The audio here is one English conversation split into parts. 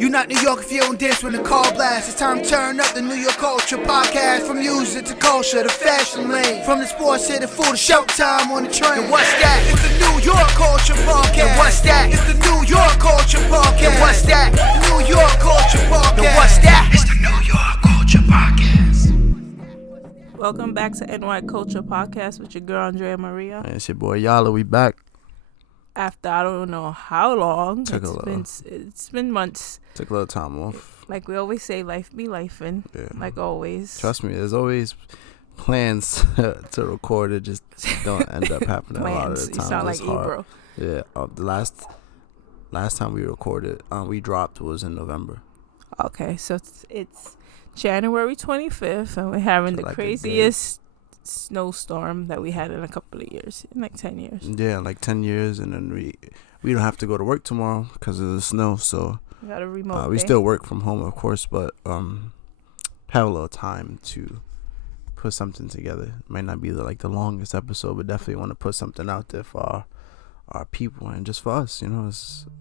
You not New York if you don't dance when the call blasts. It's time to turn up the New York culture podcast. From music to culture to fashion lane. From the sports to the food to showtime on the train. And what's that? It's the New York culture podcast. And what's that? It's the New York culture podcast. And what's that? New York culture podcast. And what's that? It's the New York culture podcast. Welcome back to NY Culture Podcast with your girl Andrea Maria. And it's your boy Yala. We back. After I don't know how long, it's been months. Took a little time off. Like we always say, life be lifing. Yeah. Like always. Trust me, there's always plans to record. It just don't end up happening a lot of the time. You sound like Ebro. Yeah. The last time we recorded, we dropped was in November. Okay, so it's January 25th, and we're having the craziest snowstorm that we had in a couple of years, in like 10 years. Yeah, like 10 years, and then we don't have to go to work tomorrow because of the snow, so we got a remote we still work from home, of course, but have a little time to put something together. It might not be the longest episode, but definitely want to put something out there for our people and just for us.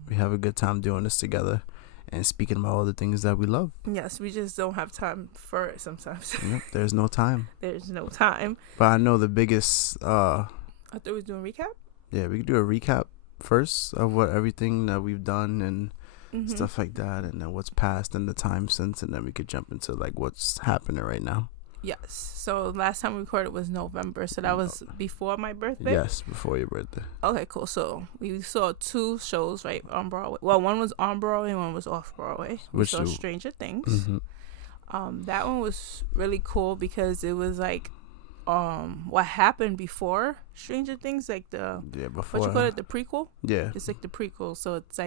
We have a good time doing this together and speaking about all the things that we love. Yes, we just don't have time for it sometimes. Yep, there's no time. There's no time. But I know the biggest... I thought we were doing a recap? Yeah, we could do a recap first of everything that we've done and stuff like that, and then what's past and the time since, and then we could jump into what's happening right now. Yes. So last time we recorded was November, so that was before my birthday? Yes, before your birthday. Okay, cool. So we saw two shows, right, on Broadway. Well, one was on Broadway and one was off Broadway. We saw Stranger Things. Mm-hmm. That one was really cool because it was what happened before Stranger Things, before what you call it, the prequel? Yeah. It's like the prequel, so it's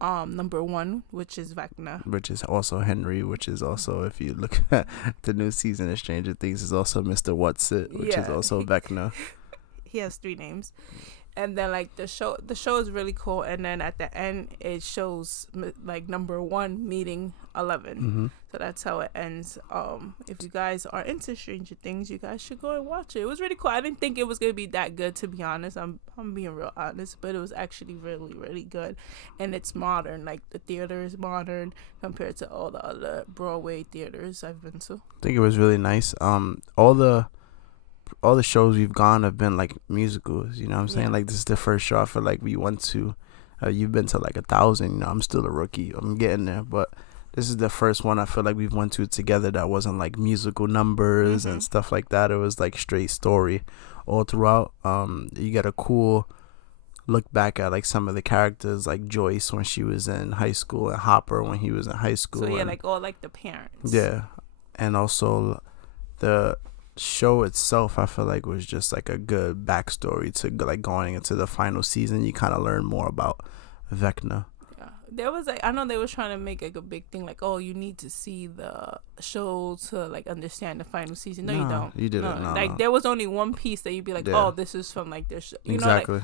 number one, which is Vecna, which is also Henry, which is also, if you look at the new season of Stranger Things, is also Mr. Whatsit, which is also Vecna. He has 3 names. And then the show is really cool, and then at the end it shows number 1 meeting 11. Mm-hmm. So that's how it ends. If you guys are into Stranger Things, you guys should go and watch it. It was really cool. I didn't think it was gonna be that good, to be honest. I'm being real honest, but it was actually really, really good, and it's modern. The theater is modern compared to all the other Broadway theaters I've been to. I think it was really nice. All the shows we've gone have been musicals, you know what I'm saying? Yeah. This is the first show I feel like we went to. You've been to 1,000, I'm still a rookie. I'm getting there, but this is the first one I feel like we've went to together that wasn't musical numbers and stuff like that. It was straight story all throughout. You get a cool look back at some of the characters, like Joyce when she was in high school and Hopper when he was in high school. So yeah, all the parents. Yeah, and also the show itself I feel was just a good backstory to going into the final season. You kind of learn more about Vecna. Yeah, there was I know they was trying to make a big thing you need to see the show to understand the final season. No, you don't. You didn't. No. There was only one piece that you'd be oh, this is from this show. You exactly.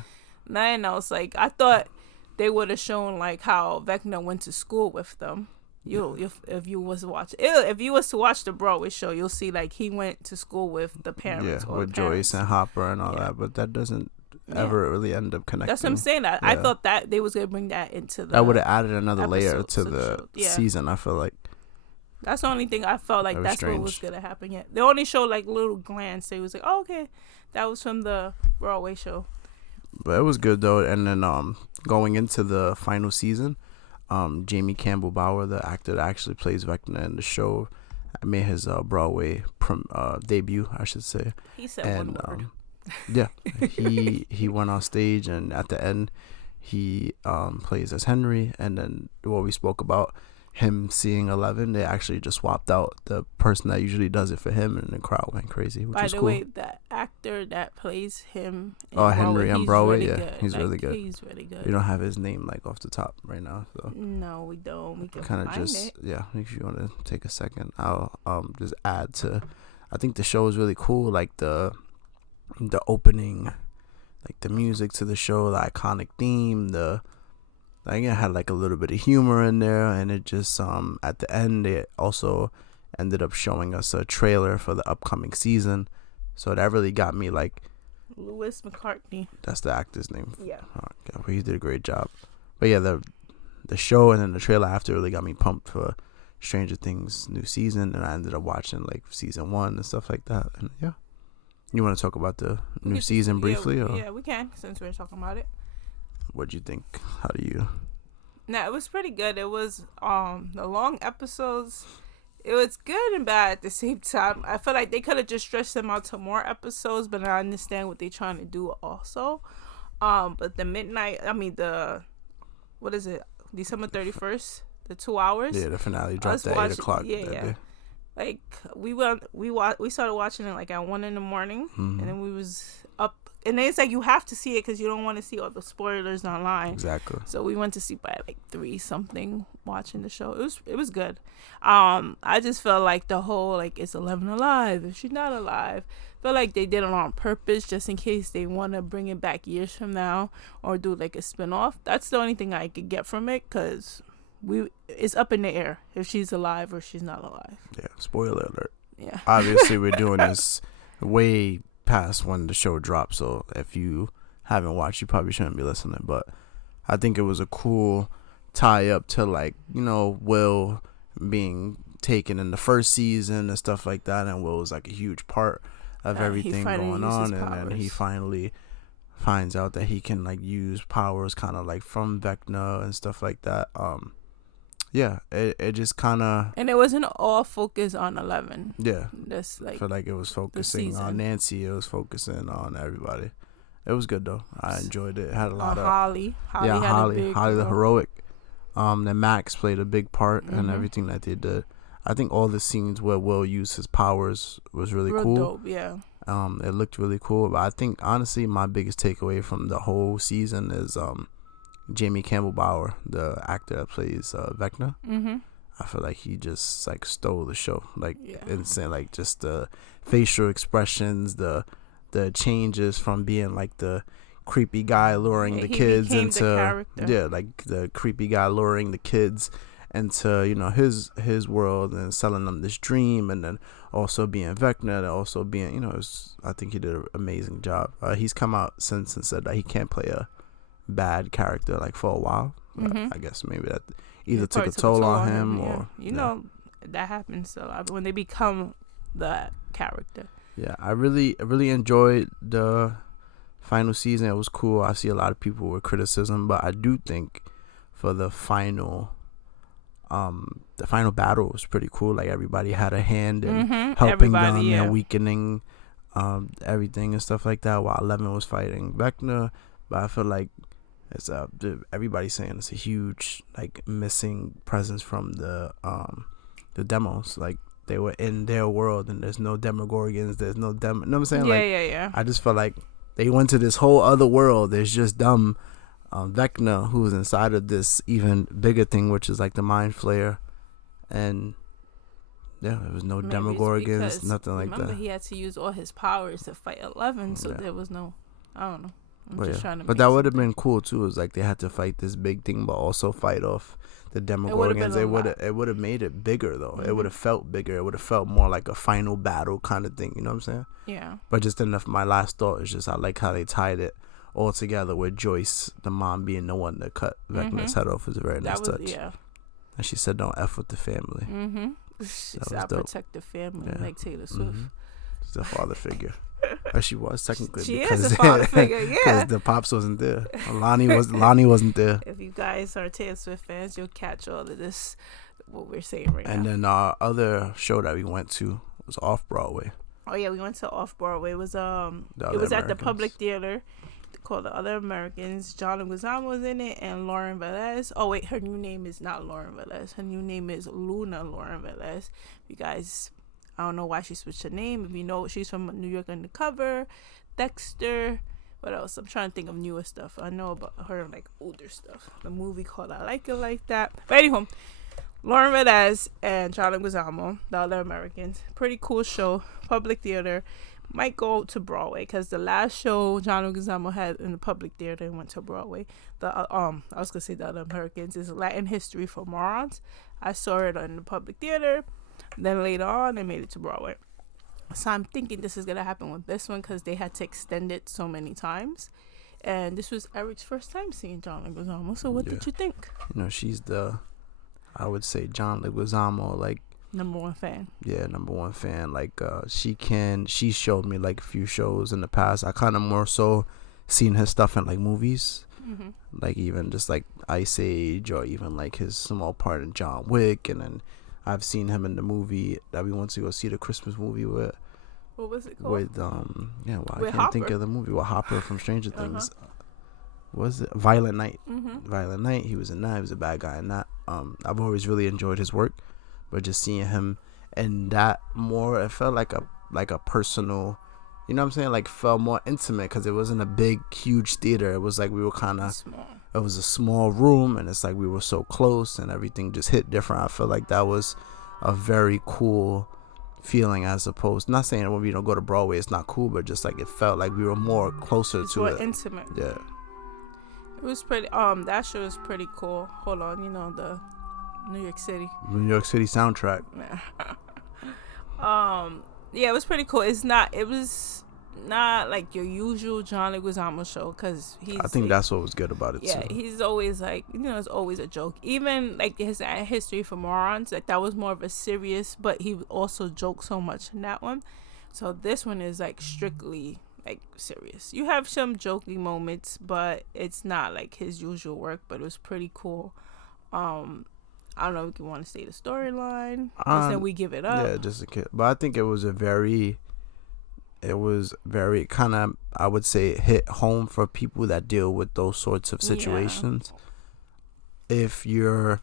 know, and I was I thought they would have shown how Vecna went to school with them. If you was to watch the Broadway show, you'll see he went to school with the parents. Yeah, with Joyce and Hopper and all that, but that doesn't ever really end up connecting. That's what I'm saying. I thought that they was gonna bring that into the. That would have added another layer to the season. I feel that's the only thing I felt that's strange. What was gonna happen. Yeah, they only showed little glance. They was oh, okay, that was from the Broadway show. But it was good though, and then going into the final season. Jamie Campbell Bower, the actor that actually plays Vecna in the show, made his Broadway debut, I should say. He said one word. Yeah, he went on stage, and at the end, he plays as Henry. And then what we spoke about, him seeing 11, they actually just swapped out the person that usually does it for him, and the crowd went crazy, which is cool. By the way, the actor that plays him Henry on Broadway, really yeah, good. he's really good. He's really good. We don't have his name off the top right now, so no, we don't. We can kind of just it. Yeah. If you want to take a second, I'll just add to. I think the show is really cool. The opening, the music to the show, the iconic theme, it had a little bit of humor in there, and it just at the end it also ended up showing us a trailer for the upcoming season, so that really got me Lewis McCartney. That's the actor's name. Yeah. He did a great job. But yeah, the show, and then the trailer after really got me pumped for Stranger Things new season, and I ended up watching like season 1 and stuff like that. And yeah, you want to talk about the new season briefly? Yeah, we can, since we're talking about it. What'd you think? How do you? No, it was pretty good. It was the long episodes. It was good and bad at the same time. I feel like they could have just stretched them out to more episodes, but I understand what they're trying to do also. But what is it? December 31st, the 2 hours. Yeah, the finale dropped at 8 o'clock. Yeah. Day. Like we started watching it like at 1 a.m, and then we was up. And then it's like you have to see it because you don't want to see all the spoilers online. Exactly. So we went to sleep by like 3 something watching the show. It was good. I just felt like the whole like is 11 alive? If she's not alive, feel like they did it on purpose just in case they want to bring it back years from now or do like a spinoff. That's the only thing I could get from it because it's up in the air if she's alive or she's not alive. Yeah. Spoiler alert. Yeah. Obviously, we're doing this way past when the show dropped, so if you haven't watched, you probably shouldn't be listening. But I think it was a cool tie up to like, you know, Will being taken in the first season and stuff like that, and Will was like a huge part of everything going on, and then he finally finds out that he can like use powers kind of like from Vecna and stuff like that. Yeah, it just kind of... And it wasn't all focused on 11. Yeah. That's like... I feel like it was focusing on Nancy. It was focusing on everybody. It was good, though. I enjoyed it. It had a lot of... Holly. Holly the heroic. Then Max played a big part in everything that they did. I think all the scenes where Will used his powers was really cool. Dope, yeah. It looked really cool. But I think, honestly, my biggest takeaway from the whole season is... Jamie Campbell Bower, the actor that plays Vecna. I feel like he just like stole the show, like insane, like just the facial expressions, the changes from being like the creepy guy luring the kids into like the creepy guy luring the kids into, you know, his world and selling them this dream, and then also being Vecna and also being, you know, I think he did an amazing job. He's come out since and said that he can't play a bad character like for a while. I guess maybe that either took a toll on him or you know that happens so when they become the character. I really enjoyed the final season. It was cool. I see a lot of people with criticism, but I do think for the final battle was pretty cool. Like everybody had a hand in helping them and weakening everything and stuff like that while 11 was fighting Vecna. But I feel like it's everybody's saying it's a huge like missing presence from the demos. Like they were in their world and there's no Demogorgons, there's no you know what I'm saying? Yeah. I just felt like they went to this whole other world. There's just Vecna who's inside of this even bigger thing, which is like the Mind Flayer, and there was no Demogorgons, nothing like that. Remember, he had to use all his powers to fight 11, so there was no, I don't know. But that would have been cool too. It's like they had to fight this big thing, but also fight off the Demogorgons. It would have made it bigger though. It would have felt bigger. It would have felt more like a final battle kind of thing. You know what I'm saying? Yeah. But just enough. My last thought is just I like how they tied it all together with Joyce, the mom, being the one that cut Vecna's head off. Was a very nice touch. Yeah. And she said, "Don't f with the family." She said, "I protect the family," like Taylor Swift. She's a father figure. She was technically. She is a father figure, yeah. Because the pops wasn't there. Lonnie wasn't there. If you guys are Taylor Swift fans, you'll catch all of this, what we're saying right now. And then our other show that we went to was off Broadway. Oh yeah, we went to off Broadway. It was at the Public Theater called The Other Americans. John Leguizamo was in it and Lauren Velez. Oh wait, her new name is not Lauren Velez. Her new name is Luna Lauren Velez. You guys, I don't know why she switched her name. If you know, she's from New York Undercover, Dexter. What else? I'm trying to think of newer stuff. I know about her like older stuff. The movie called I Like It Like That. But anyway, Lauren Velez and John Leguizamo, The Other Americans. Pretty cool show. Public Theater. Might go to Broadway because the last show John Leguizamo had in the Public Theater and went to Broadway. I was gonna say The Other Americans is Latin History for Morons. I saw it in the Public Theater. Then later on, they made it to Broadway. So I'm thinking this is going to happen with this one because they had to extend it so many times. and this was Eric's first time seeing John Leguizamo. So what did you think? You know, she's I would say John Leguizamo, like, Number one fan. Yeah, number one fan. Like, she showed me like a few shows in the past. I kind of more so seen his stuff in like movies, like even just like Ice Age, or even like his small part in John Wick. And then I've seen him in the movie that we went to go see, the Christmas movie with. What was it called? With I can't think of the movie. With Hopper from Stranger Things. Was it Violent Night? Violent Night. He was in that. He was a bad guy in that. I've always really enjoyed his work, but just seeing him and that more, it felt like a personal, you know what I'm saying? Like, felt more intimate because it wasn't a big, huge theater. It was like we were kind of, it was a small room, and it's like we were so close, and everything just hit different. I feel like that was a very cool feeling, as opposed, not saying when we don't go to Broadway it's not cool, but just like it felt like we were more closer it's to more it. Intimate. Yeah. It was pretty. That show was pretty cool. Hold on, you know, the New York City soundtrack. Yeah, it was pretty cool. It was not like your usual John Leguizamo show, because I think that's what was good about it too. Yeah, he's always like, you know, it's always a joke. Even like his History for Morons, like that was more of a serious, but he also joked so much in that one. So this one is like strictly like serious. You have some joking moments, but it's not like his usual work. But it was pretty cool. I don't know if you want to say the storyline, because then we give it up. Yeah, just a kid. But I think it was very kind of, I would say, hit home for people that deal with those sorts of situations. Yeah. If you're,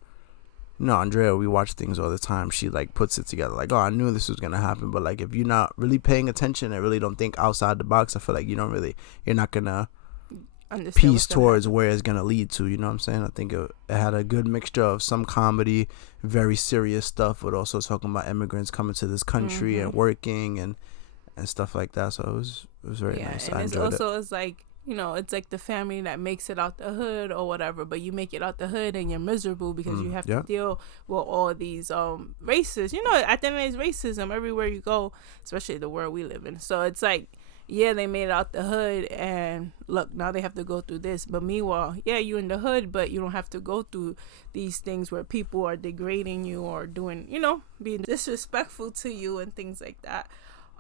Andrea, we watch things all the time. She like puts it together like, oh, I knew this was going to happen. But like, if you're not really paying attention and really don't think outside the box, I feel like you're not going to piece towards where it's going to lead to, you know what I'm saying? I think it had a good mixture of some comedy, very serious stuff, but also talking about immigrants coming to this country and working and stuff like that. So it was very nice. And I enjoyed it. It's like, you know, it's like the family that makes it out the hood or whatever, but you make it out the hood and you're miserable because you have to deal with all these races. You know, at the end of the day, it's racism everywhere you go, especially the world we live in. So it's like, yeah, they made it out the hood, and look, now they have to go through this. But meanwhile, yeah, you're in the hood, but you don't have to go through these things where people are degrading you or doing, you know, being disrespectful to you and things like that.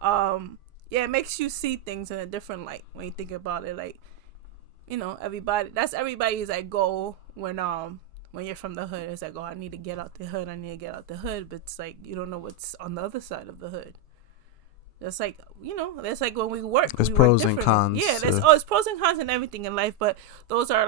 Yeah, it makes you see things in a different light when you think about it. Like, you know, that's everybody's like goal when you're from the hood. It's like, oh, I need to get out the hood. But it's like, you don't know what's on the other side of the hood. That's like, you know, that's like when we work. There's pros and cons. Yeah, there's pros and cons in everything in life, but those are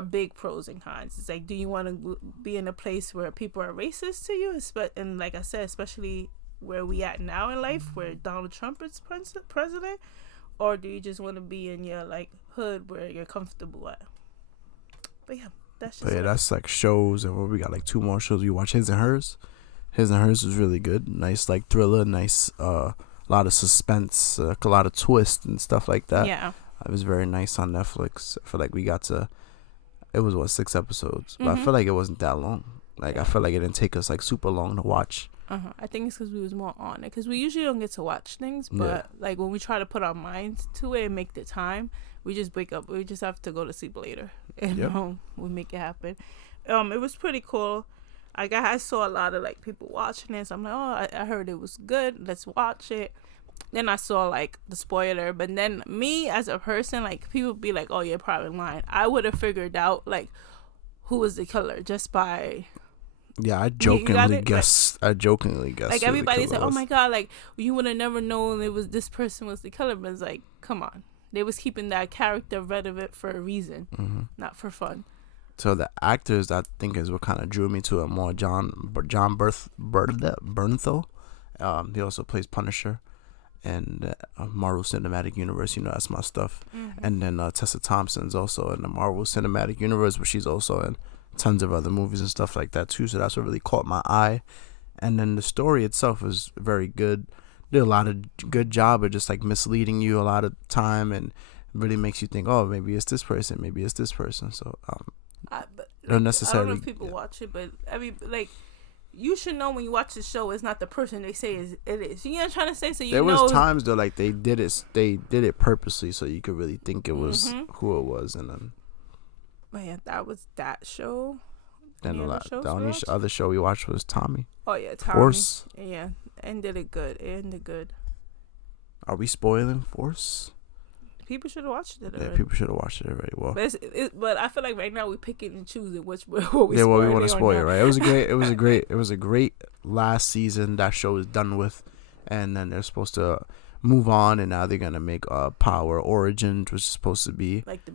big pros and cons. It's like, do you want to be in a place where people are racist to you? And like I said, especially where we at now in life, where Donald Trump is president, or do you just want to be in your like hood where you're comfortable at? But yeah, that's like shows, and what we got like 2 more shows. We watch His and Hers. His and Hers was really good. Nice like thriller, nice a lot of suspense, a lot of twists and stuff like that. Yeah. It was very nice on Netflix. I feel like it was 6 episodes, but I feel like it wasn't that long. Like I feel like it didn't take us like super long to watch. I think it's because we was more on it, because we usually don't get to watch things, but like when we try to put our minds to it and make the time, we just wake up. We just have to go to sleep later, and we make it happen. It was pretty cool. I saw a lot of like people watching this. I'm like, oh, I heard it was good. Let's watch it. Then I saw like the spoiler, but then me as a person, like people be like, oh, you're probably lying. I would have figured out like who was the killer just by. Yeah, I jokingly guessed. Like everybody said, oh my god, like you would have never known this person was the killer. But it's like, come on, they was keeping that character relevant for a reason, not for fun. So the actors, I think, is what kind of drew me to it more. John Bernthal. He also plays Punisher, and Marvel Cinematic Universe. You know, that's my stuff. And then Tessa Thompson's also in the Marvel Cinematic Universe, but she's also in tons of other movies and stuff like that too. So that's what really caught my eye. And then the story itself was very good. Did a lot of good job of just like misleading you a lot of time, and really makes you think, oh, maybe it's this person, maybe it's this person. So. Don't necessarily. I don't know if people watch it, but you should know when you watch the show, it's not the person they say it is. You know what I'm trying to say? So you there know. was times though, like they did it purposely, so you could really think it was who it was, and then. But yeah, that was that show. Then the only other show we watched was Tommy. Oh yeah, Tommy. Force. Yeah, ended it good. It ended good. Are we spoiling Force? People should have watched it already. Yeah, people should have watched it already. Well, but I feel like right now we picking and choosing what we what we want to spoil, right? It was a great last season. That show is done with, and then they're supposed to move on, and now they're gonna make Power Origins, which is supposed to be like the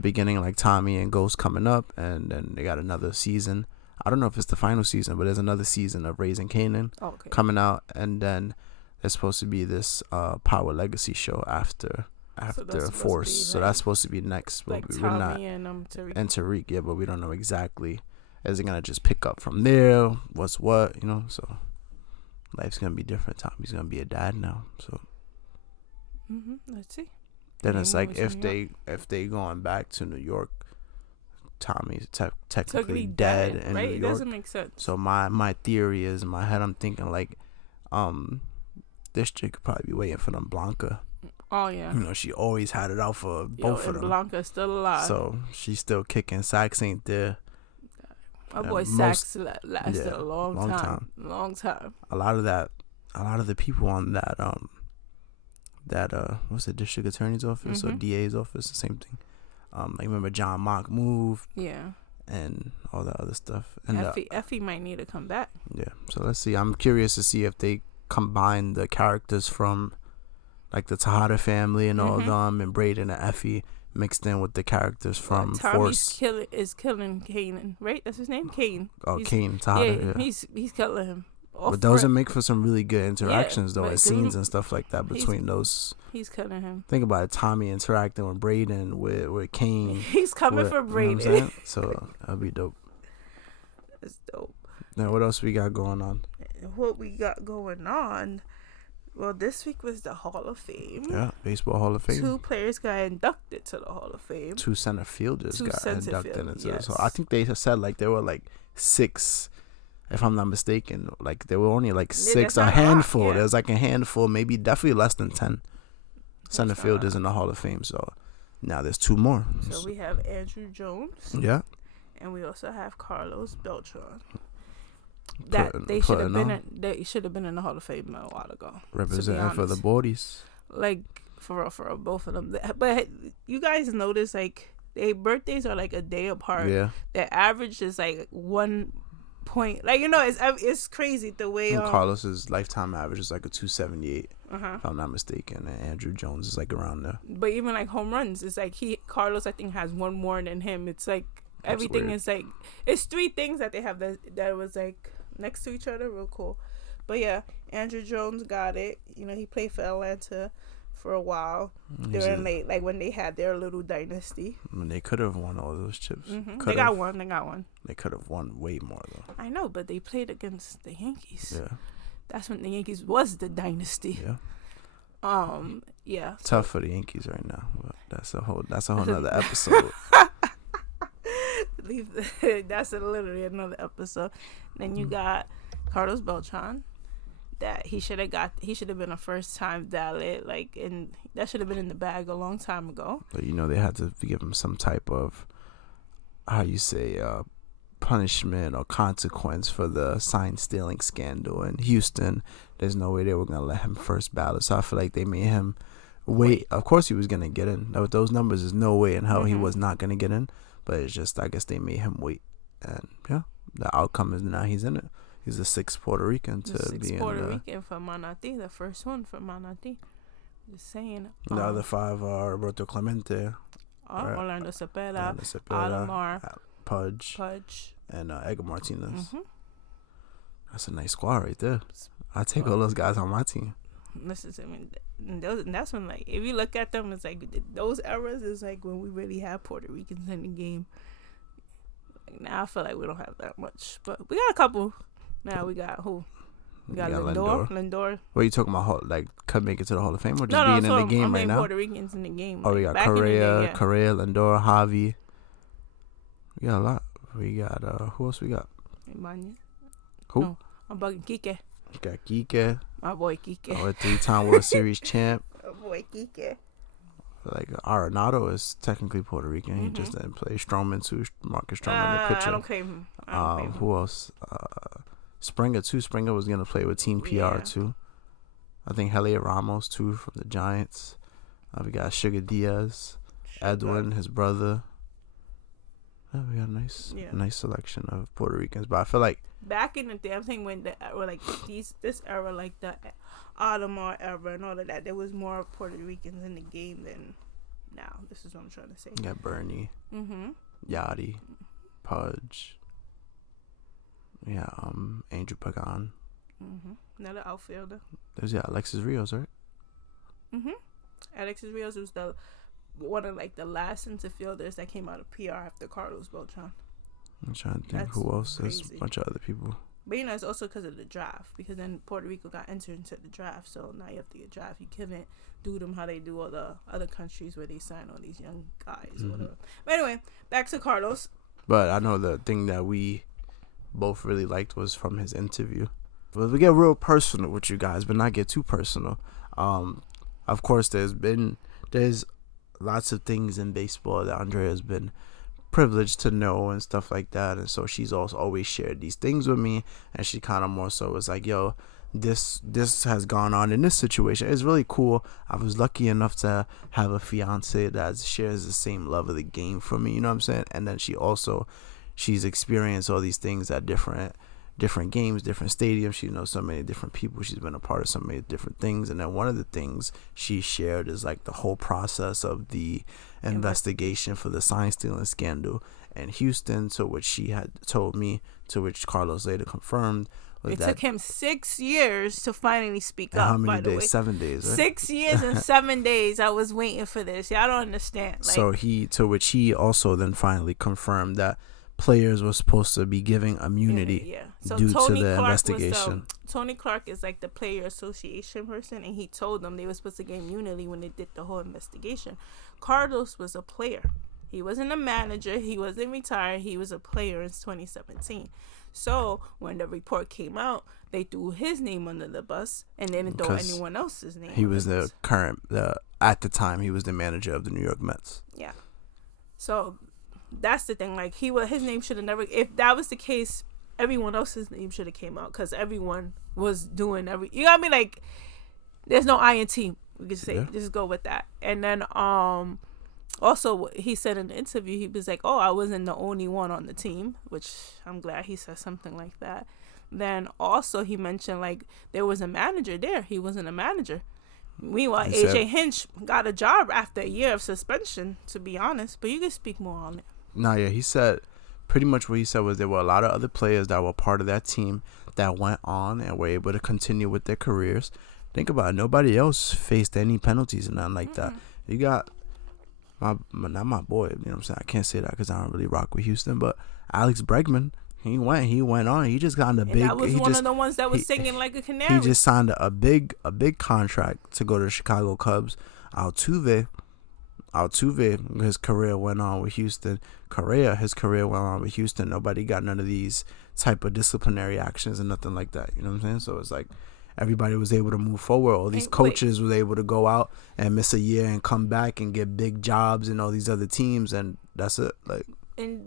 beginning, like Tommy and Ghost coming up, and then they got another season. I don't know if it's the final season, but there's another season of Raising Kanan coming out, and then there's supposed to be this Power Legacy show after Force. So that's supposed to be next. Like we're Tommy and Tariq. And Tariq, yeah, but we don't know exactly. Is it gonna just pick up from there? What's what? You know, so life's gonna be different. Tommy's gonna be a dad now. So let's see. Then it's like if they going back to New York, Tommy's technically dead in right? New York. It doesn't make sense. So my theory is in my head, I'm thinking like, this chick could probably be waiting for them Blanca. Oh yeah. You know, she always had it out for both of them. Blanca's still alive. So she's still kicking. Sax ain't there. My boy Sax lasted a long time. Long time. A lot of the people on that what's the district attorney's office or DA's office, the same thing. I remember John Mock moved. Yeah. And all that other stuff. And Effie might need to come back. Yeah. So let's see. I'm curious to see if they combine the characters from like the Tejada family and all of them, and Braden and Effie mixed in with the characters from Force. Tommy's is killing Kanan, right? That's his name, Kane. Oh, Kane Tejada. Yeah, he's killing him. But those would make for some really good interactions though, and scenes and stuff like that between those. He's killing him. Think about it, Tommy interacting with Braden, with Kane. He's coming for Braden. You know what I'm saying? So that'd be dope. That's dope. Now what else we got going on? What we got going on? Well, this week was the Hall of Fame. Yeah, Baseball Hall of Fame. 2 players got inducted to the Hall of Fame. 2 center fielders got inducted into it. Yes. So I think they said like there were like 6, if I'm not mistaken. Like there were only like 6, a handful. Yeah. There's like a handful, maybe definitely less than 10 center fielders in the Hall of Fame. So now there's 2 more. So we have Andrew Jones. Yeah. And we also have Carlos Beltrán. They should have been in the Hall of Fame a while ago. Representing for the boardies. Like for real, both of them. But you guys notice like their birthdays are like a day apart. Yeah. Their average is like 1 point. Like, you know, it's crazy the way. Carlos's lifetime average is like a 278. If I'm not mistaken, and Andrew Jones is like around there. But even like home runs, it's like Carlos I think has 1 more than him. It's like everything is like it's 3 things that they have that was like next to each other, real cool. But yeah, Andrew Jones got it. You know, he played for Atlanta for a while during like when they had their little dynasty. I mean, they could have won all those chips. They got one. They could have won way more though. I know, but they played against the Yankees. Yeah, that's when the Yankees was the dynasty. Yeah. Yeah. Tough for the Yankees right now. But that's a whole nother episode. That's literally another episode. Then you got Carlos Beltrán. That he should have been a first time ballot, like, and that should have been in the bag a long time ago. But you know they had to give him some type of punishment or consequence for the sign stealing scandal in Houston. There's no way they were gonna let him first ballot, so I feel like they made him wait. Of course he was gonna get in. With those numbers, there's no way in hell he was not gonna get in. But it's just, I guess they made him wait, and yeah, the outcome is now he's in it. He's the 6th Puerto Rican to be in Puerto Rican for Manatí, the first one for Manatí. Just saying. The other 5 are Roberto Clemente, Orlando Cepeda, Alomar, Pudge, and Edgar Martinez. That's a nice squad right there. I take all those guys on my team. Listen to me. That's when, like, if you look at them, it's like those eras is like when we really have Puerto Ricans in the game. Like, now I feel like we don't have that much, but we got a couple. Now we got who? We got Lindor. What are you talking about? Like, could make it to the Hall of Fame or just being in the game right now? Puerto Ricans in the game. Oh, we got Correa, Lindor, Javi. We got a lot. We got who else we got? Who? No, I'm bugging Kike. You got Kike. My boy Kike. Or a 3-time World Series champ. My boy Kike. Like Arenado is technically Puerto Rican. He just didn't play. Stroman too. Marcus Stroman, the pitcher. I don't claim him. Who else? Springer too. Springer was gonna play with Team PR too. I think Heliot Ramos too from the Giants. We got Sugar Diaz, Edwin, his brother. Yeah, we got a nice selection of Puerto Ricans. But I feel like back in the day, I'm saying when the era, like this era, like the Audemars era and all of that, there was more Puerto Ricans in the game than now. This is what I'm trying to say. you got Bernie, Yachty, Pudge. Yeah, Angel Pagan. Another outfielder. There's Alexis Rios, right? Alexis Rios was one of like the last infielders that came out of PR after Carlos Beltrán. I'm trying to think who else. There's a bunch of other people. But it's also because of the draft, because then Puerto Rico got entered into the draft, so now you have to get draft. You couldn't do them how they do all the other countries where they sign all these young guys or whatever. But anyway, back to Carlos. But I know the thing that we both really liked was from his interview. But we get real personal with you guys, but not get too personal. Of course, there's lots of things in baseball that Andrea has been privileged to know and stuff like that, and so she's also always shared these things with me, and she kind of more so was like, yo, this has gone on in this situation. It's really cool. I was lucky enough to have a fiance that shares the same love of the game for me, you know what I'm saying? And then she's experienced all these things at different games, different stadiums. She knows so many different people. She's been a part of so many different things. And then one of the things she shared is like the whole process of the investigation for the sign stealing scandal in Houston, to which she had told me, to which Carlos later confirmed. It took him 6 years to finally speak up. How many by the days? way. 7 days, right? 6 years and 7 days. I was waiting for this. Y'all don't understand. Like, so to which he also then finally confirmed that players were supposed to be giving immunity so due Tony to the Clark investigation. Tony Clark is like the player association person, and he told them they were supposed to get immunity when they did the whole investigation. Carlos was a player. He wasn't a manager. He wasn't retired. He was a player in 2017. So when the report came out, they threw his name under the bus and they didn't throw anyone else's name. He was at the time, he was the manager of the New York Mets. Yeah. So that's the thing. Like his name should have never. If that was the case, everyone else's name should have came out, because everyone was doing You got me? Like, there's no I in team. We could say just go with that. And then also he said in the interview, he was like, "Oh, I wasn't the only one on the team," which I'm glad he said something like that. Then also he mentioned like there was a manager there. He wasn't a manager. Meanwhile, AJ Hinch got a job after a year of suspension, to be honest. But you can speak more on it. No, yeah, he said pretty much what he said was there were a lot of other players that were part of that team that went on and were able to continue with their careers. Think about it. Nobody else faced any penalties and nothing like that. You got not my boy. You know what I'm saying? I can't say that because I don't really rock with Houston. But Alex Bregman, he went on. He just got a big. That was one of the ones that was singing like a canary. He just signed a big contract to go to the Chicago Cubs. Altuve, his career went on with Houston. Correa, his career went on with Houston. Nobody got none of these type of disciplinary actions and nothing like that. You know what I'm saying? So it's like everybody was able to move forward. All these coaches were able to go out and miss a year and come back and get big jobs in all these other teams, and that's it. Like,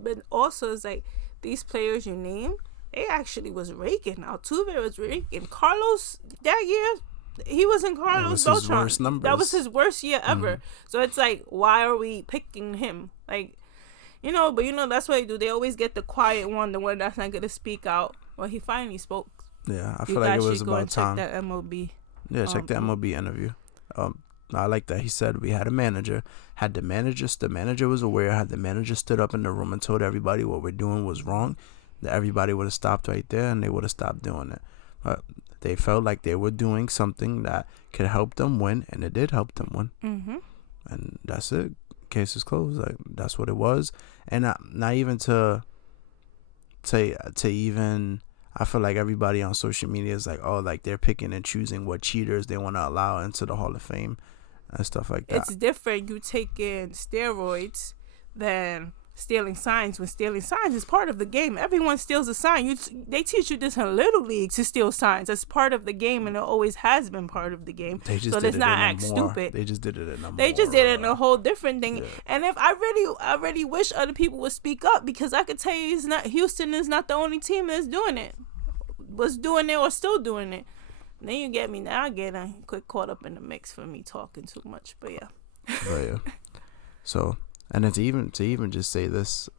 but also it's like these players you name, they actually was raking. Altuve was raking. Carlos that year, he wasn't Carlos Beltrán. That was his worst year ever. So it's like, why are we picking him? Like, but that's what they do. They always get the quiet one, the one that's not going to speak out. Well, he finally spoke. Yeah, I feel like it was about time. Check that MLB. Yeah, check the MLB interview. I like that. He said we had a manager. The manager was aware. Had the manager stood up in the room and told everybody what we're doing was wrong, that everybody would have stopped right there and they would have stopped doing it. But they felt like they were doing something that could help them win, and it did help them win. And that's it. Case is closed. Like, that's what it was. And not even to even. I feel like everybody on social media is like, oh, like they're picking and choosing what cheaters they want to allow into the Hall of Fame and stuff like that. It's different. You taking steroids than stealing signs when stealing signs is part of the game. Everyone steals a sign. They teach you this in Little League to steal signs. That's part of the game, and it always has been part of the game. They just so did let's it not in a act more, stupid. They just did it in a They just did it in a whole different thing. Yeah. And if I really wish other people would speak up, because I could tell you, Houston is not the only team that's doing it. Was doing it or still doing it. And then you get me now. I get quick caught up in the mix for me talking too much. But yeah. But yeah. So, and then to even just say this,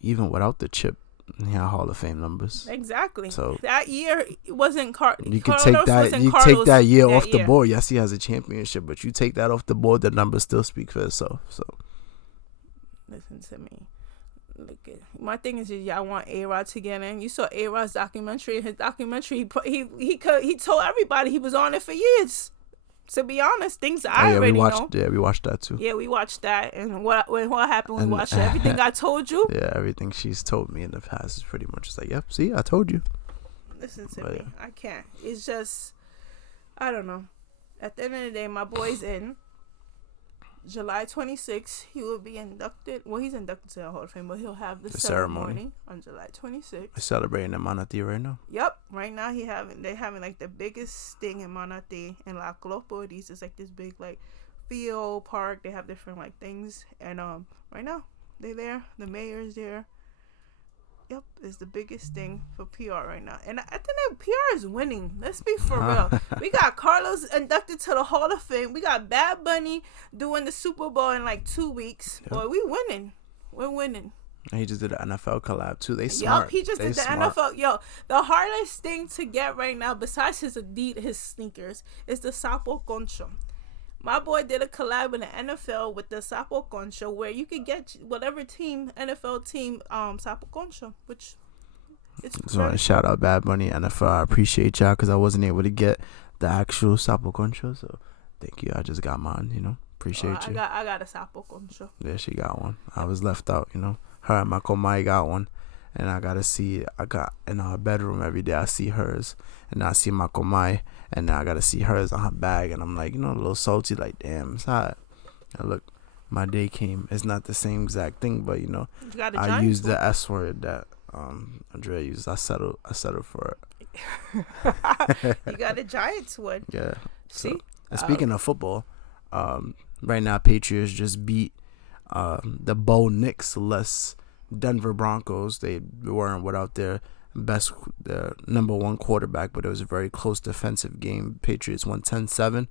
even without the chip, he had Hall of Fame numbers. Exactly. So that year it wasn't you can take that. You take that year off the board. Yes, he has a championship, but you take that off the board, the numbers still speak for itself. So listen to me. Look at my thing is y'all want A-Rod to get in. You saw A-Rod's documentary. His documentary, he told everybody he was on it for years. To be honest, things I already know. Yeah, we watched that too. Yeah, we watched that, and what happened? We watched everything I told you. Yeah, everything she's told me in the past is pretty much just like, yep, see, I told you. Listen to me, yeah. I can't. It's just, I don't know. At the end of the day, my boy's in. July 26th, he will be inducted. Well, he's inducted to the Hall of Fame, but he'll have the ceremony on July 26th. They're celebrating in Manatee right now. Yep, right now they're having like the biggest thing in Manatee, and La Cloporis is like this big like field park. They have different like things, and right now they're there. The mayor's there. Yep, it's the biggest thing for PR right now. And I think that PR is winning. Let's be for real. We got Carlos inducted to the Hall of Fame. We got Bad Bunny doing the Super Bowl in like 2 weeks. Yep. Boy, we winning. We're winning. And he just did an NFL collab too. They smart. Yup, he just did the NFL. Yo, the hardest thing to get right now, besides his sneakers, is the Sapo Concho. My boy did a collab in the NFL with the Sapo Concho, where you could get whatever team, NFL team, Sapo Concho, which it's. Just want to shout out Bad Bunny, NFL. I appreciate y'all because I wasn't able to get the actual Sapo Concho, so thank you. I just got mine, Appreciate you. I got a Sapo Concho. Yeah, she got one. I was left out, Her and my Komai got one. And I got in our bedroom every day. I see hers, and I see my Komai, and then I gotta see hers on her bag, and I'm like, a little salty, like, damn, it's hot. And look, my day came. It's not the same exact thing, but I used the S word that Andrea used. I settled for it. You got a Giants one. Yeah. See. And speaking of football, right now Patriots just beat the Bo Nix less Denver Broncos. They weren't without their number one quarterback, but it was a very close defensive game. Patriots won 10-7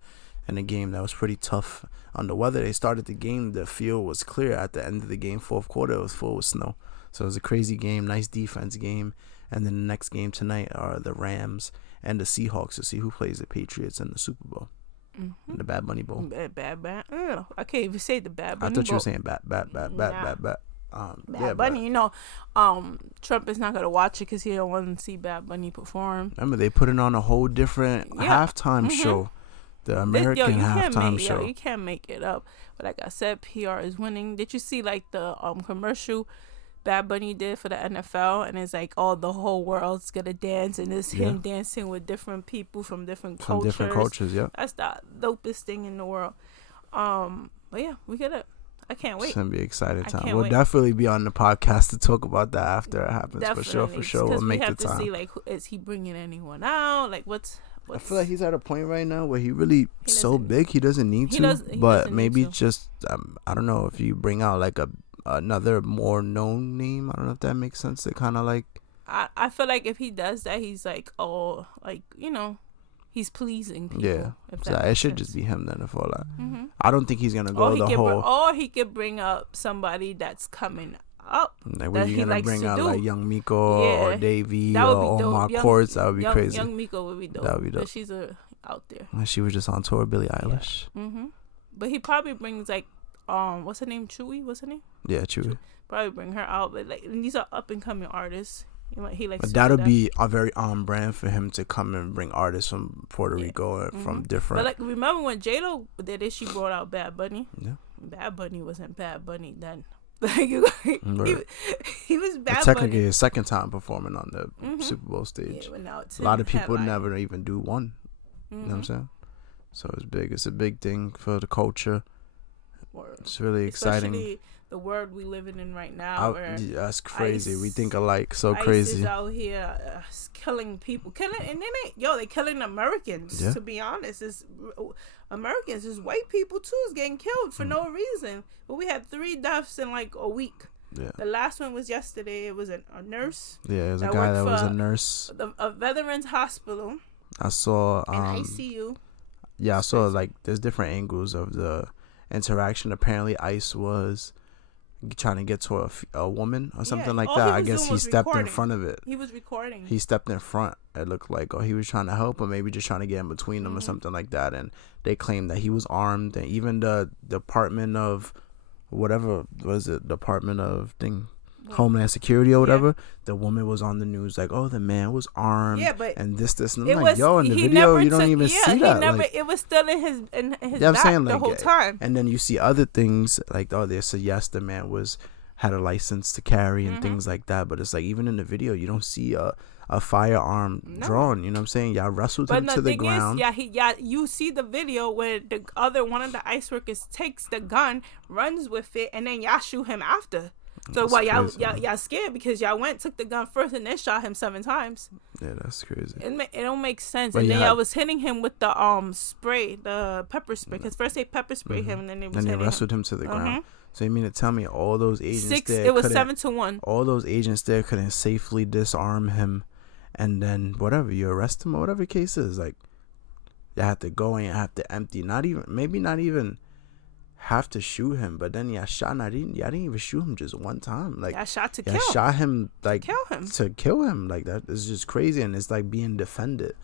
in a game that was pretty tough on the weather. They started the game, the field was clear. At the end of the game, fourth quarter, it was full with snow. So it was a crazy game, nice defense game. And then the next game tonight are the Rams and the Seahawks to see who plays the Patriots in the Super Bowl. Mm-hmm. The Bad Bunny Bowl. Bad. I can't even say the Bad Bunny Bowl. I thought you were saying bad. Bad Bunny, Trump is not gonna watch it because he don't want to see Bad Bunny perform. Remember, they put it on a whole different halftime show, the American halftime show. You can't make it up. But like I said, PR is winning. Did you see like the commercial Bad Bunny did for the NFL? And it's like the whole world's gonna dance, and it's him dancing with different people from different cultures. Yeah, that's the dopest thing in the world. But yeah, we get it. I can't wait. It's going to be an exciting time. We'll definitely be on the podcast to talk about that after it happens. Definitely. For sure. We'll make the time. We have to see, like, is he bringing anyone out? Like, what's... I feel like he's at a point right now where he so big, he doesn't need to. But maybe just, I don't know, if you bring out, like, another more known name. I don't know if that makes sense. To kind of, like... I feel like if he does that, he's, like, he's pleasing people. Yeah, so it should just be him then. For that, I don't think he's gonna go the whole. Or he could bring up somebody that's coming up. Like, were you gonna bring out like Young Miko or Davey or Omar Courts? That would be crazy. Young Miko would be dope. That would be dope. But she's out there. She was just on tour with Billie Eilish. Yeah. But he probably brings like what's her name? Chewy. What's her name? Yeah, Chewy. Probably bring her out, but like these are up and coming artists. But that'll be a very on brand for him to come and bring artists from Puerto Rico and from different. But like, remember when J-Lo did it? She brought out Bad Bunny. Yeah, Bad Bunny wasn't Bad Bunny then. Like he was Bad Bunny. Technically, his second time performing on the Super Bowl stage. Yeah, a lot of people never even do one. You know what I'm saying? So it's big. It's a big thing for the culture. It's really exciting. the world we living in right now. That's crazy. We think alike. ICE Crazy. is out here killing people, and they killing Americans. Yeah. To be honest, Americans, is white people too, is getting killed for no reason. But we had 3 deaths in like a week. Yeah. The last one was yesterday. It was a nurse. Yeah, it was a guy that was a nurse. A veterans hospital. I saw an ICU. Yeah, I saw like there's different angles of the interaction. Apparently, ICE was trying to get to a woman or something like that. I guess he stepped in front of it. He was recording. He stepped in front. It looked like, he was trying to help, or maybe just trying to get in between them or something like that. And they claimed that he was armed, and even the Department of Homeland Security or whatever, the woman was on the news like, the man was armed, and this, and I'm like, in the video you don't even see that. It was still in his I'm back saying, the whole time. And then you see other things like, they said yes, the man had a license to carry and things like that, but it's like even in the video you don't see a firearm drawn. You know what I'm saying? Y'all wrestled him to the ground. You see the video where one of the ICE workers takes the gun, runs with it, and then y'all shoot him after. So y'all scared because y'all took the gun first and then shot him 7 times. Yeah, that's crazy. It don't make sense. But and then y'all was hitting him with the spray, the pepper spray. Because first they pepper sprayed him and then they wrestled him to the ground. So you mean to tell me all those agents it was 7-1. All those agents there couldn't safely disarm him, and then whatever, you arrest him or whatever the case is, like you have to go and you have to empty, not even have to shoot him, but then y'all didn't even shoot him just one time. Like y'all shot to kill. Y'all shot him like to kill him. Like that is just crazy, and it's like being defended.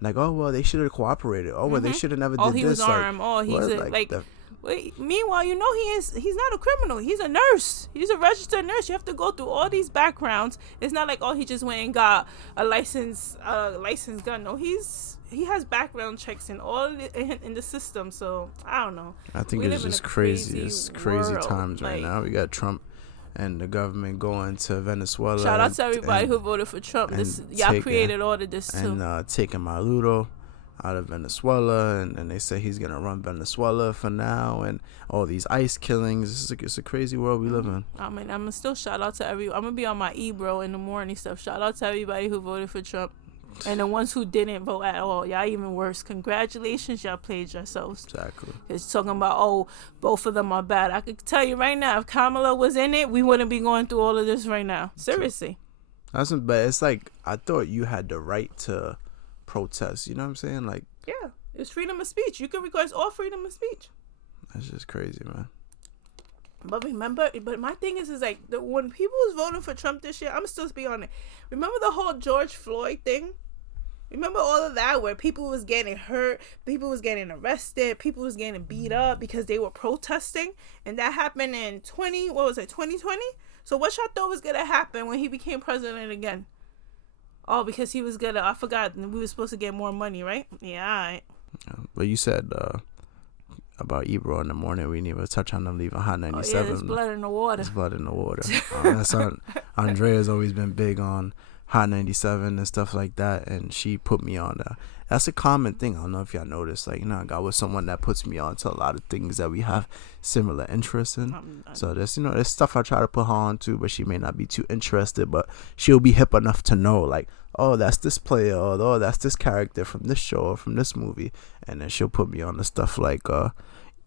Like, they should have cooperated. They should have never did this. He was armed. Meanwhile, he's not a criminal. He's a nurse. He's a registered nurse. You have to go through all these backgrounds. It's not like, he just went and got a licensed gun. No, he has background checks and all in the system. So I don't know. I think it's just crazy. It's crazy times right now. We got Trump and the government going to Venezuela. Shout out to everybody who voted for Trump. Y'all created all of this too. And taking Maduro out of Venezuela, and they say he's gonna run Venezuela for now, and all these ICE killings. It's a crazy world we live in. I mean, I'm gonna still shout out to I'm gonna be on my Ebro in the morning stuff. Shout out to everybody who voted for Trump, and the ones who didn't vote at all. Y'all even worse. Congratulations, y'all played yourselves. Exactly. It's talking about both of them are bad. I could tell you right now, if Kamala was in it, we wouldn't be going through all of this right now. Seriously. But it's like, I thought you had the right to protest, you know what I'm saying? Like, yeah, it's freedom of speech. You can request all freedom of speech. That's just crazy, man. But my thing is like, when people was voting for Trump this year, I'm still be on it. Remember the whole George Floyd thing? Remember all of that, where people was getting hurt, people was getting arrested, people was getting beat up because they were protesting, and that happened in 2020? So what y'all thought was gonna happen when he became president again? Because he was I forgot, we were supposed to get more money, right? Yeah, all right. But you said about Ebro in the morning, we need to touch on them leaving Hot 97. Oh, yeah, there's blood in the water. There's blood in the water. That's Andrea's always been big on Hot 97 and stuff like that, and she put me on that. That's a common thing. I don't know if y'all noticed. Like, I got with someone that puts me on to a lot of things that we have similar interests in. So there's stuff I try to put her on to, but she may not be too interested, but she'll be hip enough to know, like, that's this player, or that's this character from this show or from this movie, and then she'll put me on the stuff like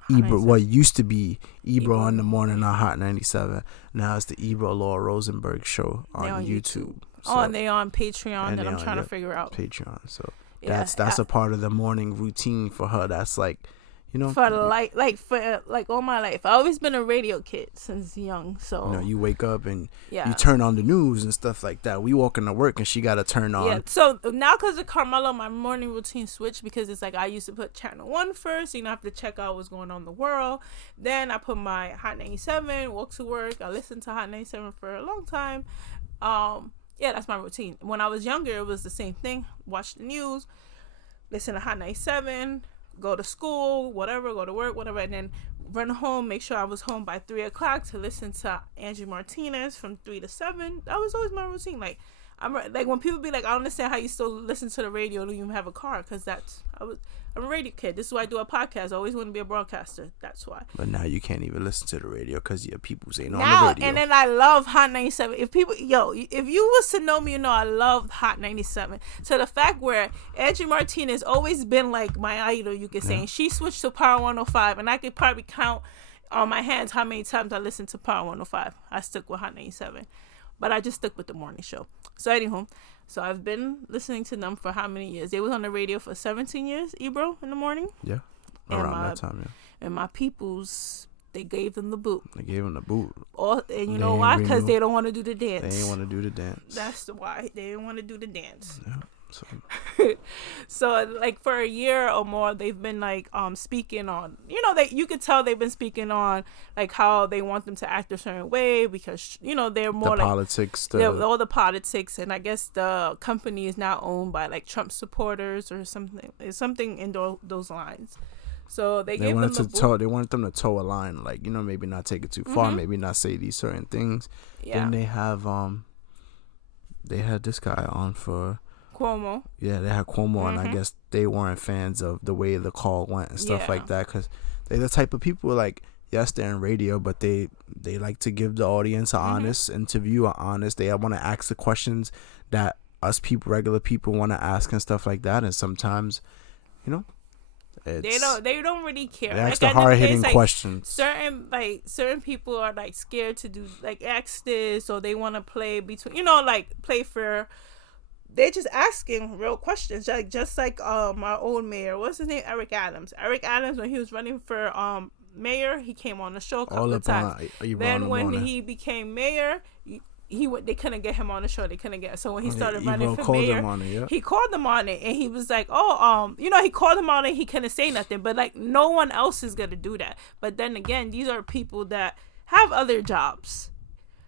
Ebro, what used to be Ebro in the morning on Hot 97. Now it's the Ebro Laura Rosenberg show on YouTube. So, and they on Patreon that I'm trying to figure out. Patreon, so that's a part of the morning routine for her. That's like, for all my life. I've always been a radio kid since young. So you wake up and you turn on the news and stuff like that. We walk into work and she got to turn on. Yeah. So now because of Carmelo, my morning routine switched, because it's like I used to put Channel 1 first. I have to check out what's going on in the world. Then I put my Hot 97, walk to work. I listened to Hot 97 for a long time. Yeah, that's my routine. When I was younger, it was the same thing. Watch the news, listen to Hot 97, go to school, whatever, go to work, whatever, and then run home, make sure I was home by 3 o'clock to listen to Angie Martinez from 3 to 7. That was always my routine. Like, I'm like, when people be like, I don't understand how you still listen to the radio, don't even have a car, because I'm a radio kid. This is why I do a podcast. I always want to be a broadcaster. That's why. But now you can't even listen to the radio because your people's ain't on Now, the radio. and then I love Hot 97. If you was to know me, you know I love Hot 97. To the fact where Angie Martinez always been like my idol, you could say. And she switched to Power 105, and I could probably count on my hands how many times I listened to Power 105. I stuck with Hot 97. But I just stuck with the morning show. So anywho, so I've been listening to them for how many years? They was on the radio for 17 years, Ebro, in the morning. Yeah, around that time, yeah. And my peoples, they gave them the boot. They gave them the boot. And you know why? Because they don't want to do the dance. They ain't want to do the dance. That's why. They didn't want to do the dance. Yeah. So like for a year or more, they've been like speaking on, you could tell they've been speaking on like how they want them to act a certain way, because they're more the like politics, all the politics, and I guess the company is now owned by like Trump supporters or something. It's something in those lines. So they gave them they wanted them to toe a line, like maybe not take it too far, maybe not say these certain things. Yeah. Then they had this guy on for Cuomo. Yeah, they had Cuomo, and I guess they weren't fans of the way the call went and stuff like that, because they're the type of people, like, yes, they're in radio, but they like to give the audience an honest interview, they want to ask the questions that us people, regular people, want to ask and stuff like that. And sometimes, they don't really care. They ask the hard-hitting questions. Certain people are like scared to do like ask this, or they want to play between, play fair. They're just asking real questions, just like our old mayor. What's his name? Eric Adams. Eric Adams, when he was running for mayor, he came on the show a couple of times. Then when he became mayor, they couldn't get him on the show. They couldn't get. So when he started running for mayor, he called them on it, and he was like, he called them on it. He couldn't say nothing, but like no one else is gonna do that. But then again, these are people that have other jobs.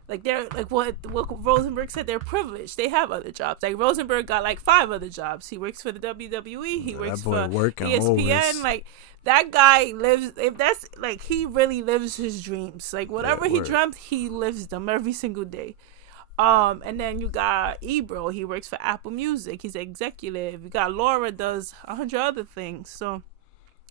Like they're like what Rosenberg said, they're privileged. They have other jobs. Like Rosenberg got like 5 other jobs. He works for the WWE. He works for ESPN. Always. Like that guy lives. If that's like he really lives his dreams. Like whatever he dreamt, he lives them every single day. And then you got Ebro. He works for Apple Music. He's an executive. You got Laura, does 100 other things. So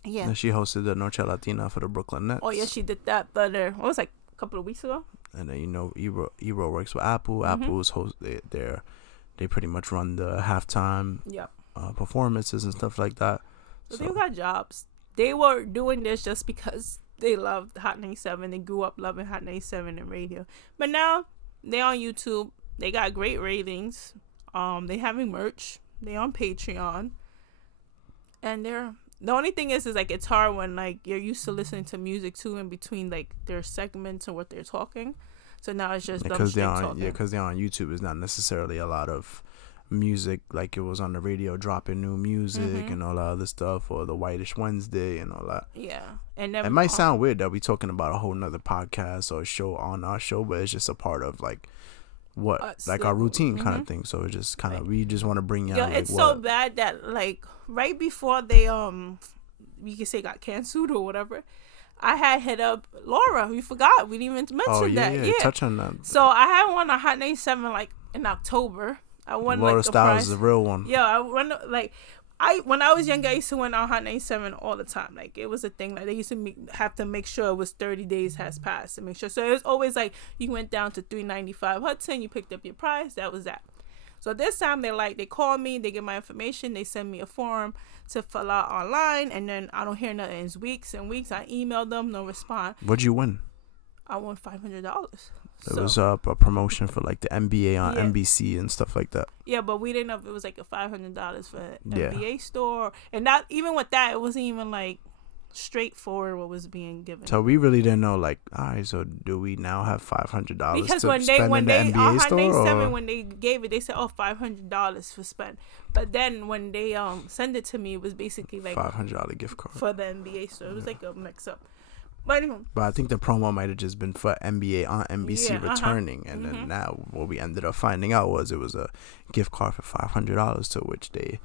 yeah. And she hosted the Noche Latina for the Brooklyn Nets. Oh yeah, she did that. But what was like a couple of weeks ago. And then Ebro works for Apple. Apple's host. They pretty much run the halftime performances and stuff like that. So they got jobs. They were doing this just because they loved Hot 97. They grew up loving Hot 97 and radio. But now they on YouTube. They got great ratings. They having merch. They on Patreon. And the only thing is like it's hard when like you're used to listening to music too in between like their segments and what they're talking. So now it's just because they're on YouTube. It's not necessarily a lot of music like it was on the radio, dropping new music and all that other stuff, or the Whitish Wednesday and all that. Yeah, and then it might sound weird that we talking about a whole nother podcast or show on our show, but it's just a part of like our routine kind of thing. So it just kind of we just want to bring you. Yeah, like, it's so bad that like right before they you can say got canceled or whatever, I had hit up Laura. We forgot. We didn't even mention that. Yeah, touch on that. So I had won a Hot 97 like in October. I won Laura like Styles is a real one. Yeah, I won like when I was younger, I used to win on Hot 97 all the time. Like it was a thing. Like they used to have to make sure it was 30 days has passed to make sure. So it was always like you went down to $3.95 Hudson, you picked up your prize. That was that. So this time they call me, they get my information, they send me a form to fill out online, and then I don't hear nothing. It's weeks and weeks. I emailed them, no response. What'd you win? I won $500. It was a promotion for like the NBA on NBC and stuff like that. Yeah, but we didn't know if it was like a $500 for an NBA store, and not even with that, it wasn't even like straightforward what was being given. So we really didn't know. Like, all right, so do we now have $500 because to spend in the NBA store? When they gave it, they said, $500 for spend. But then when they send it to me, it was basically like $500 gift card for the NBA store. It was like a mix up. But I think the promo might have just been for NBA on NBC returning, and then now what we ended up finding out was it was a gift card for $500, to which they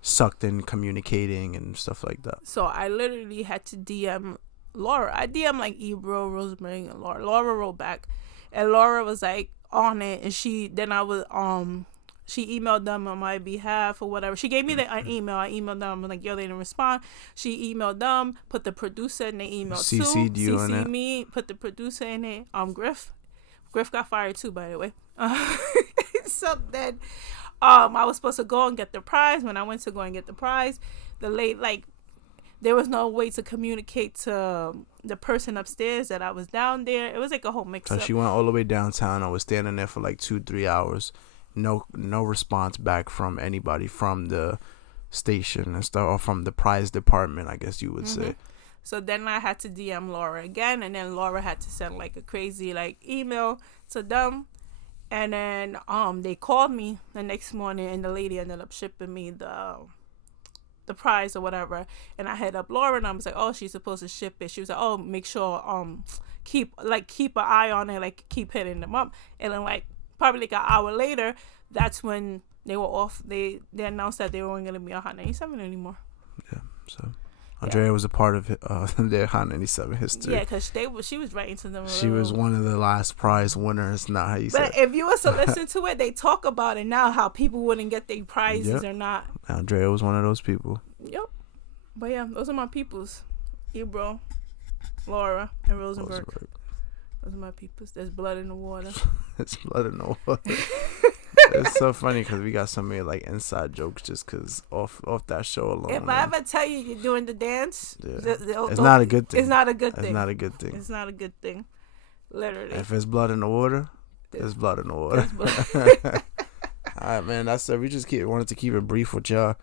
sucked in communicating and stuff like that. So I literally had to DM Laura. I DM like Ebro, Rosemary, and Laura. Laura wrote back, and Laura was like on it, and she she emailed them on my behalf or whatever. She gave me an email. I emailed them. I'm like, yo, they didn't respond. She emailed them, put the producer in the email too. CC'd you in it. me, put the producer in it. Griff got fired too, by the way. So then, I was supposed to go and get the prize. When I went to go and get the prize, there was no way to communicate to the person upstairs that I was down there. It was like a whole mix-up. So she went all the way downtown. I was standing there for like 2-3 hours. No response back from anybody from the station and stuff, or from the prize department, I guess you would say. So then I had to DM Laura again, and then Laura had to send like a crazy email to them. And then they called me the next morning, and the lady ended up shipping me the prize or whatever. And I hit up Laura, and I was like, oh, she's supposed to ship it. She was like, oh, make sure keep an eye on it, keep hitting them up. And then probably an hour later, that's when they were off. They announced that they weren't going to be on Hot 97 anymore. Yeah, so Andrea was a part of their Hot 97 history. Yeah, because she was writing to them. She was one of the last prize winners. Not how you say. But if you was to listen to it, they talk about it now, how people wouldn't get their prizes or not. Andrea was one of those people. Yep. But yeah, those are my peoples. Ebro, Laura, and Rosenberg. Those are my peoples. There's blood in the water. There's blood in the water. It's so funny because we got so many inside jokes just because off that show alone. If I ever tell you you're doing the dance, it's not a good thing. It's not a good thing. It's not a good thing. It's not a good thing. Literally. If it's blood in the water, there's blood in the water. All right, man. That's it. We just wanted to keep it brief with y'all.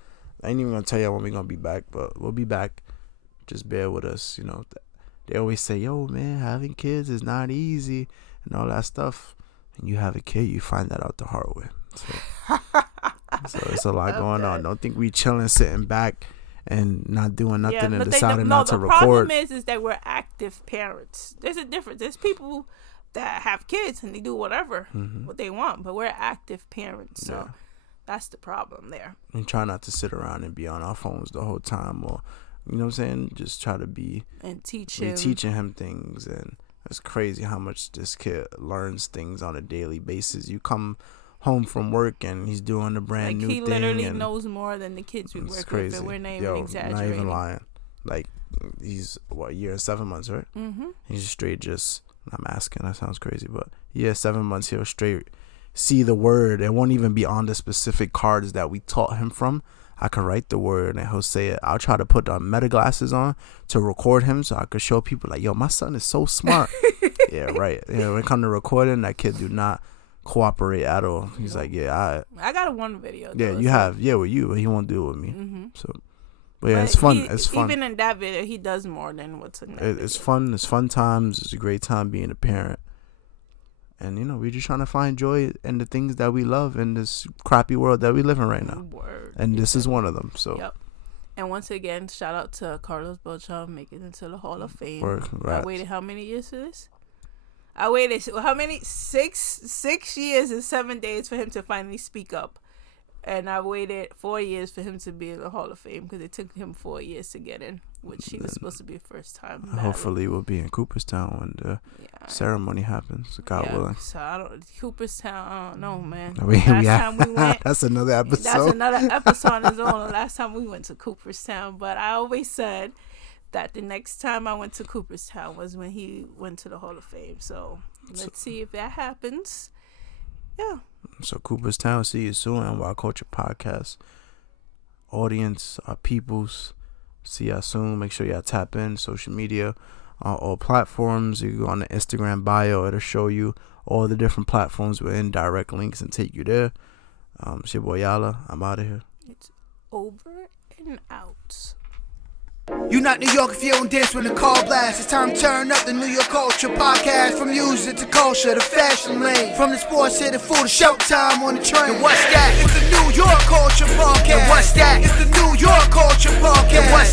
I ain't even gonna tell y'all when we're gonna be back, but we'll be back. Just bear with us. They always say, yo, man, having kids is not easy and all that stuff. And you have a kid, you find that out the hard way. So it's a lot going on. Don't think we chilling, sitting back and not doing nothing and deciding not to record. The problem is that we're active parents. There's a difference. There's people that have kids and they do whatever what they want, but we're active parents. So that's the problem there. And try not to sit around and be on our phones the whole time, or you know what I'm saying? Just try to be and teaching him things. And it's crazy how much this kid learns things on a daily basis. You come home from work and he's doing a brand new thing. He literally knows more than the kids we work with, and we're not even exaggerating. Not even lying. He's a year and 7 months, right? He's straight just, I'm asking, that sounds crazy, but 7 months he'll straight see the word. It won't even be on the specific cards that we taught him from. I could write the word and he'll say it. I'll try to put the meta glasses on to record him so I could show people yo, my son is so smart. Yeah, right. When it comes to recording, that kid do not cooperate at all. He's like, I got one video. Yeah, you have. Yeah, with you, but he won't do it with me. So, but it's fun. It's fun. Even in that video, he does more than what's in that video. It's fun. It's fun times. It's a great time being a parent. And, we're just trying to find joy in the things that we love in this crappy world that we live in right now. And this is one of them. So. Yep. And once again, shout out to Carlos Beltrán'S making it into the Hall of Fame. Congrats. I waited how many years for this? I waited how many? 6 years and 7 days for him to finally speak up. And I waited 4 years for him to be in the Hall of Fame because it took him 4 years to get in, which he was supposed to be first time. Hopefully we'll be in Cooperstown when the ceremony happens, God willing. So Cooperstown, I don't know, man. Last time we went, that's another episode. That's another episode on its own. The last time we went to Cooperstown, but I always said that the next time I went to Cooperstown was when he went to the Hall of Fame. So let's see if that happens. Yeah. So Cooperstown, see you soon. NY Culture Podcast audience, our peoples, see y'all soon. Make sure y'all tap in social media on all platforms. You go on the Instagram bio, it'll show you all the different platforms with indirect links and take you there. It's your boy Yala. I'm out of here. It's over and out. You not New York if you don't dance when the call blast. It's time to turn up the New York Culture Podcast. From music to culture to fashion lane. From the sports to the food to showtime on the train. And what's that? It's the New York Culture Podcast. And what's that? It's the New York Culture Podcast. And what's